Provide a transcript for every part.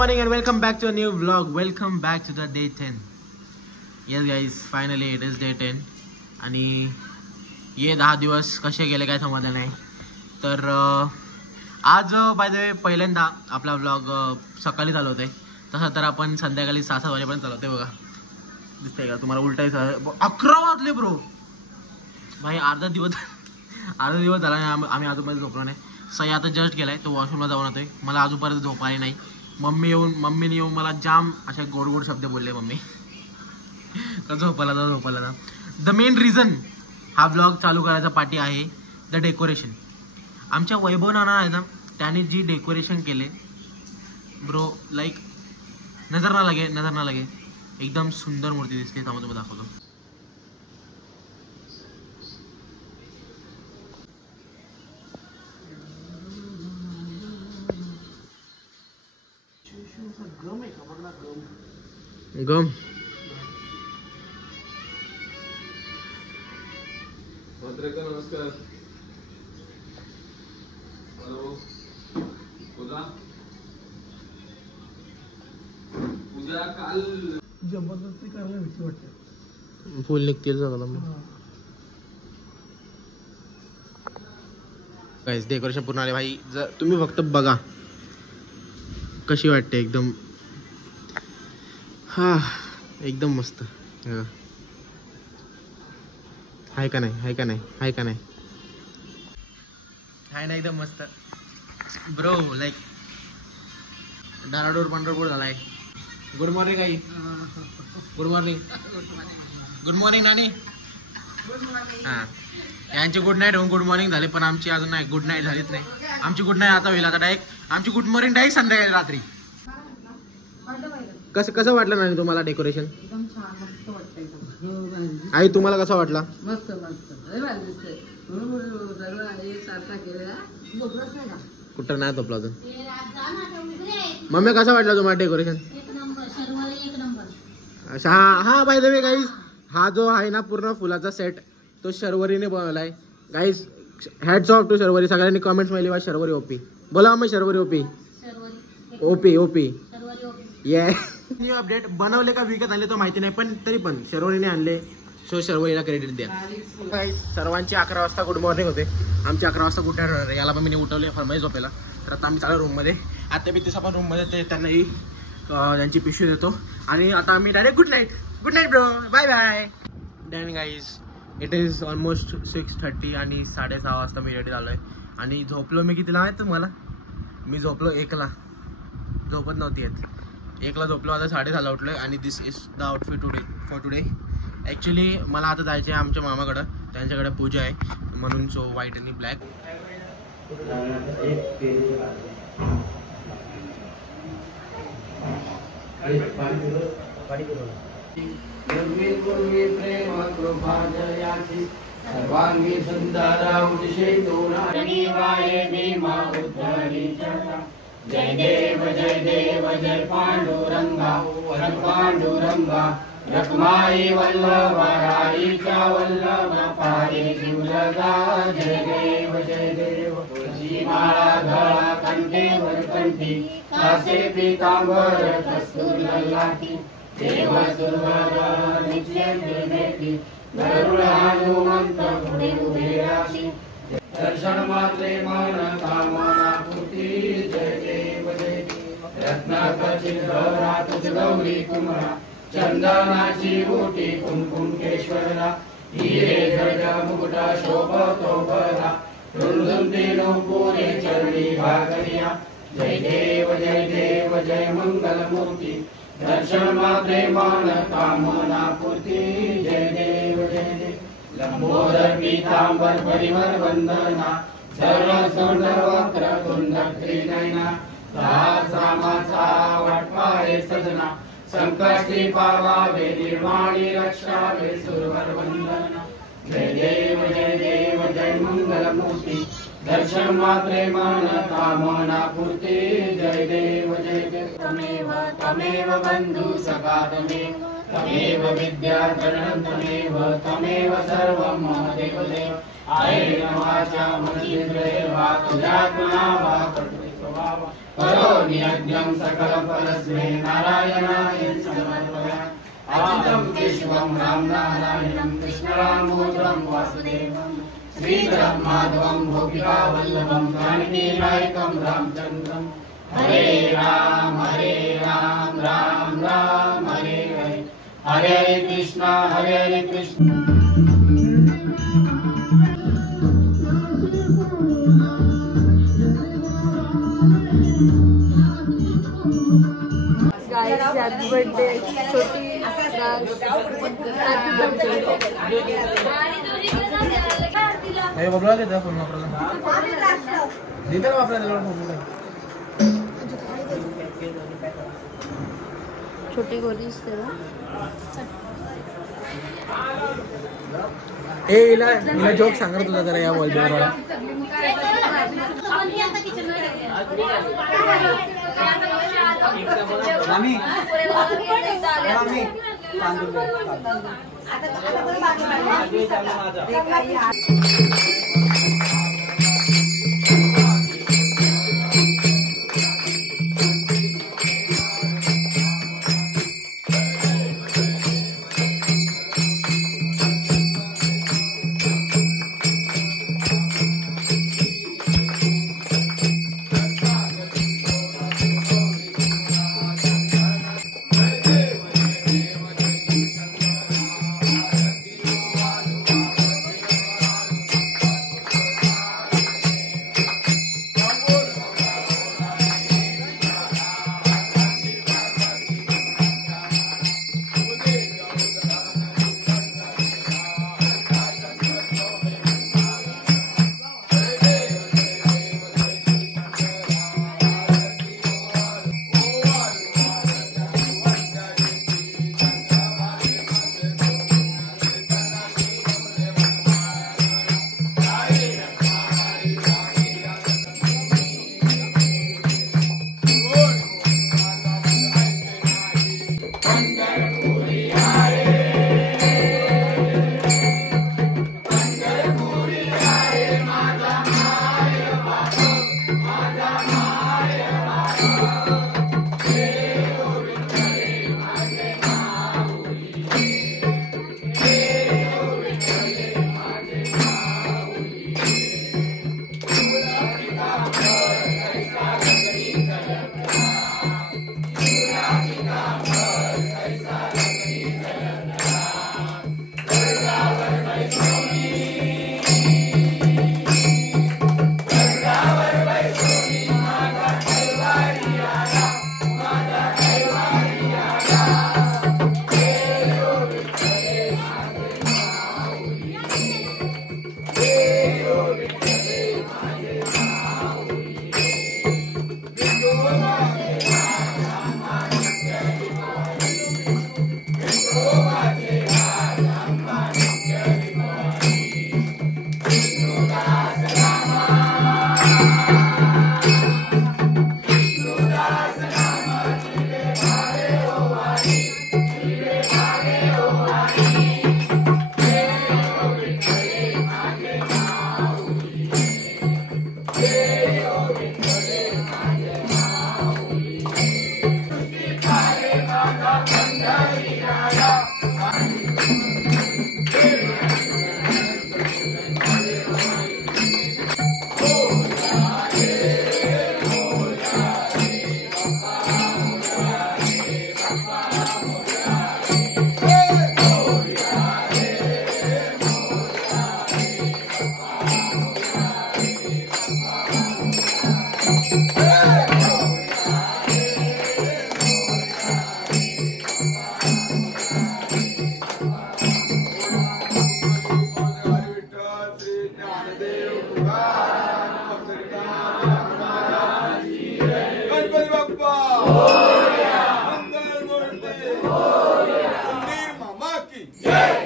morning and welcome back to a new vlog. Welcome back to the day 10. Yes guys, finally it is day 10. आणि ये 10 दिवस कसे गेले काय समजलं नाही. तर आज बाय द वे पहिल्यांदा आपला व्लॉग सकाळी चालवतोय. तसं तर आपण संध्याकाळी 6-7 वाजेपर्यंत चालवतोय बघा. दिसतंय का तुम्हाला? उलटाय 11 वाजले ब्रो. भाई अर्धा दिवस झाला आम्ही आजूबाजू झोपलो नाही. सई आता जस्ट गेलाय, तो वॉशरूमला जाऊन येतोय. मला आजूपर्यंत झोप आली नाही. मम्मीने येऊन मला जाम अशा गोड गोड शब्द बोलले. मम्मी का झोपायला जा. द मेन रिझन हा ब्लॉग चालू करायचा पाठी आहे द डेकोरेशन. आमच्या वैभव नाना आहे ना, त्याने जी डेकोरेशन केले ब्रो, लाईक नजर ना लगे एकदम सुंदर मूर्ती दिसते. त्यामुळे तुम्हाला दाखवतो. गम नमस्कार. हॅलो पूजा काल जबरदस्ती करायला भीती वाटते. फुल निघतील सगळं. गाइस डेकोरेशन पूर्ण आले भाई. जर तुम्ही फक्त बघा कशी वाटते. एकदम एकदम मस्त हाय का नाही एकदम मस्त ब्रो. लाईक डाराडोर पंढरपूर झालाय. गुड मॉर्निंग आई. गुड मॉर्निंग नानी. हां यांची गुड नाईट होऊन गुड मॉर्निंग झाले, पण आमची अजून नाही गुड नाईट झालीच नाही. आमची गुड नाईट आता होईल. आता डायरेक्ट आमची गुड मॉर्निंग डायरेक्ट संध्याकाळी रात्री. कसं वाटलं नाही तुम्हाला डेकोरेशन? एकदम छान मस्त वाटतंय. आई तुम्हाला कसा वाटला? मस्त कुठं नाही झोपला अजून. मम्मी कसा वाटला तुम्हाला डेकोरेशन? हा बाय द वे गाईज, हा जो आहे ना पूर्ण फुलाचा सेट तो शर्वरीने बनवलाय. Guys hats off to Sharvari. सगळ्यांनी कमेंट्स मध्ये लिहा शर्वरी ओपी. बोला मग शर्वरी ओपी. ये न्यू अपडेट. बनवले का विकत आणले तो माहिती नाही, पण तरी पण शर्वरीने आणले, सो शर्वरीला क्रेडिट द्या. सर्वांची 11 वाजता गुड मॉर्निंग होते. आमची 11 वाजता गुड नाईट होणार. याला पण मी उठवले फरमाई झोपेला. तर आता आम्ही चालू रूममध्ये. आता मी तिचा पण रूममध्ये ते त्यांनाही त्यांची पिशवी देतो आणि आता आम्ही direct good night bro, bye bye. डॅन गाईज, इट इज ऑलमोस्ट 6:30 आणि 6:30 वाजता मी रेडी झालो आहे. आणि झोपलो मी कितीला माहीत तुम्हाला? मी झोपलो 1ला. झोपत नव्हती येत. 1ला झोपलो. आता 6:30 उठलो आहे. आणि this is the outfit for today. Actually मला आता जायचं आहे आमच्या मामाकडं. त्यांच्याकडे पूजा आहे म्हणून, सो व्हाईट आणि ब्लॅक. सर्वांगी सुंदर जय देव जय पांडुरंगा रखमाई वल्लभराईचा वल्लभ पारे दुर्गा. जय देव माळा धळा कंठेवर कंठी कासे पीतांबर कस्तूर ललाटी देव सुरवर नित्य निर्मेती गरुड हनुमंत पुढे उभे राशी दर्शन मात्रे मन कामना पूर्ती. जय देव रत्नाकरची रातच गौरी कुमरा चंदनाची बोटी कुमकुम केश्वरा हिरे जळजा मुकुटा शोभतो बरा रुंदुंती नौपुरे चरणी भागरिया. जय देव जय मंगल मूर्ती दर्शन मात्रे मन कामना पूर्ती. जय देव लंबोदर पीतांबर परिवर वंदना सर्व सोंड वक्र कुंड त्रिनयना रामाचा वाटपारे सजना संकष्टी पावावे निर्वाणी रक्षावे सुरवर वंदना. जय देव जय मंगल मूर्ती दर्शन मात्रे मन कामना पूर्ती. जय देव तमेव बंधु सखा तमेव विद्याधरणं तमेव सर्वं देव आहे नमाचा मनस्थिरे वा तुझ्या गुणा वा करो नियज्ञं सकलफलस्मै नारायणाय समर्पयामि। आदितं केशवं राम नारायणं कृष्णरामोदरं वासुदेवं श्रीधरं माधवं गोपिका वल्लभं जानकी नायकं रामचन्द्रं। हरे राम राम राम हरे हरे, हरे कृष्ण Guys, happy birthday, छोटी happy birthday. अरे बबला देता फोन वापरायला देता ना वापरायला फोन छोटी गोरी हिला जोक सांग रे तुझा जरा या वॉलपेपर वाला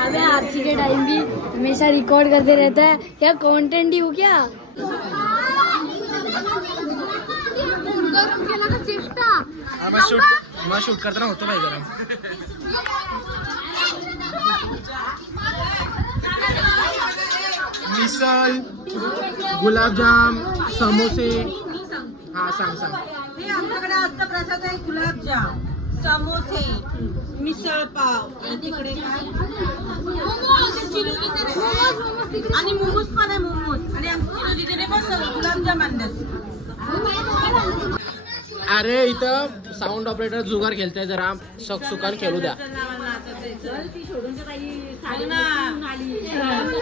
हमें आरसी के टाइम भी हमेशा रिकॉर्ड करते रहता है, क्या कंटेंट ही हो क्या। शूट करताना होतो भाई जरा मिसल, गुलाबजाम, समोसे, हा सांग सांग. हे आमच्याकडे आजचा प्रसाद आहे गुलाबजाम, समोसे, मिसळ पाव, तिकडे आणि मोमोज पण आहे मोमोज आणि आमची तिथे पण गुलाबजाम आणण्यात. अरे इथं साऊंड ऑपरेटर जुगार खेळताय जरा सुकान खेळू द्या.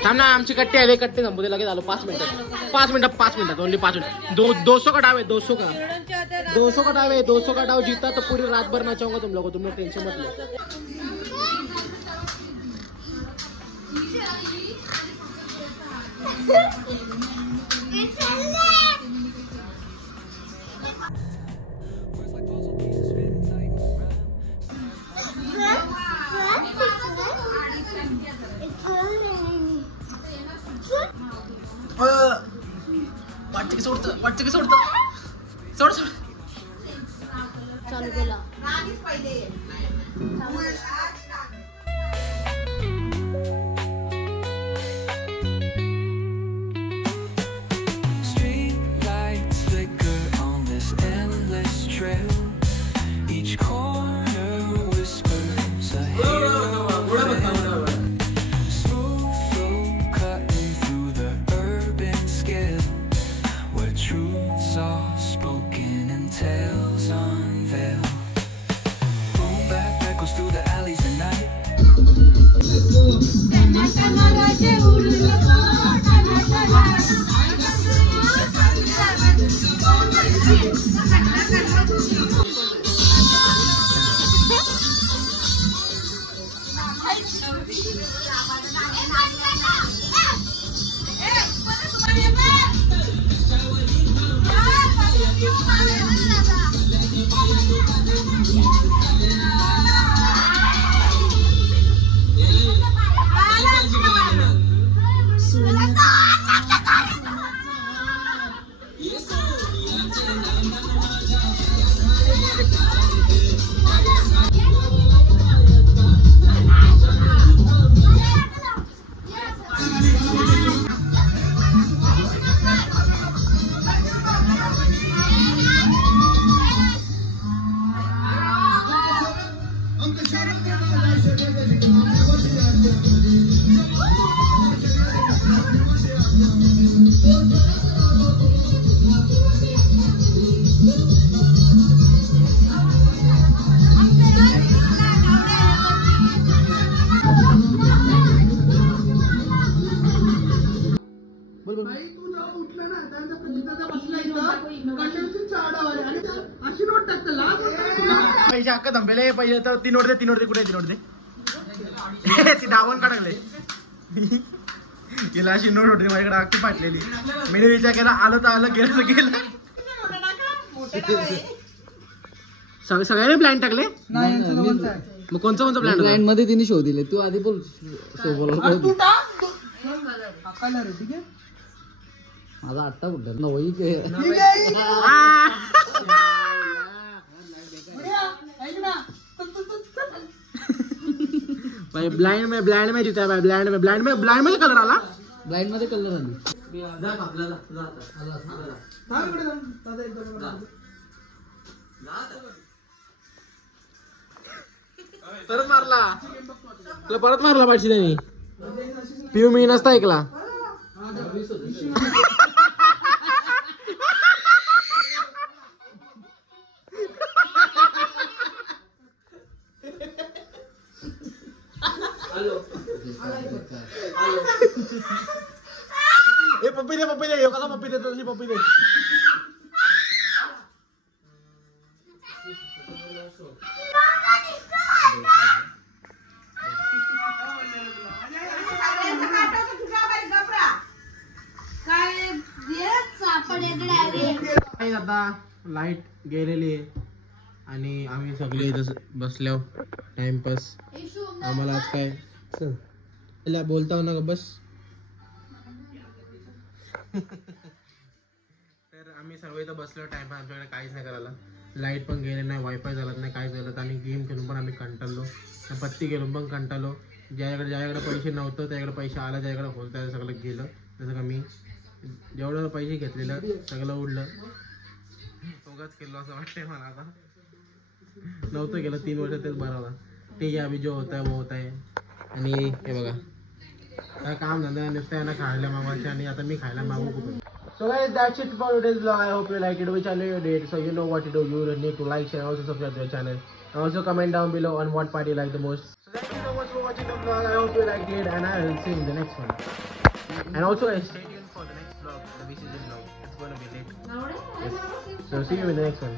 थांब ना आमची कट्टी आहे कट्टी संपू दे लगेच आलो 5 मिनिटात ओनली 5 मिनट. 200 का डाव है 200 का डाव है 200 का डाव जीता तो पूरी रात भर नचाऊंगा तुम लोगों. तुम लोग टेंशन मत लो. पाठचे सोड चालू केला. Street lights flicker on this endless trail. Each corner whispers a halo of veil. Smooth flow cutting through the urban scale, where truths are spoken and tales unveil. Boom bap echoes through the alleys at night. पैसे हक्क थांबले पैसे तर 3 note दे कुठे 3 note दे ती डावण काढले गेला अशी नोट होती माझ्याकडे अख्खी फाटलेली. मी विचार केला आलं तर आलं गेलं तर गेलं. सगळ्यांनी प्लॅन टाकले मग कोणचा प्लॅन प्लॅन मध्ये तिने शो दिले. तू आधी बोल माझा आत्ता कुठं नवई भाई ब्लाइंड में जीता है भाई. ब्लाइंड में कलर आला. ब्लाइंड मध्ये कलर आली. परत मारला पाहिजे त्यांनी. पिऊ मी नसता ऐकला. पप्पी दे कसा पप्पी देतो तशी पप्पी दे. आता लाईट गेलेली आहे आणि आम्ही सगळे इथं बसल्यावर टाइमपास. आम्हाला आज काय चल बोलता ना बस. तर आम्ही सर्व इथं बसलो टाइमपास. आमच्याकडे काहीच नाही करायला. लाईट पण गेले नाही, वायफाय झालं नाही, काय झालं. आणि गेम खेळून पण आम्ही कंटाळलो, पत्ती खेळून पण कंटाळलो. ज्याकडे पैसे नव्हतं त्याकडे पैसे आला, ज्याकडे होतं त्याचं सगळं गेलं. जसं का मी जेवढं पैसे घेतलेलं सगळं उडलं. उगाच केलं असं वाटतंय मला आता. नव्हतं केलं 3 वर्ष तेच बरं होता. ठीक आहे अभि जो होता है वो होता है. आणि हे बघा काय काम धंदा नुसतं यांना खायला मागवायचे आणि आता मी खायला मागू कुठून. So guys, that's it for today's vlog. I hope you liked it. Which channel you did, so you know what to do. You need to like, share, also subscribe to the channel. And also comment down below on what part you like the most. So thank you so much for watching the vlog. I hope you liked it, and I will see you in the next one. And also guys, stay tuned for the next vlog, the BCG vlog. It's going to be late. Yes. So see you in the next one.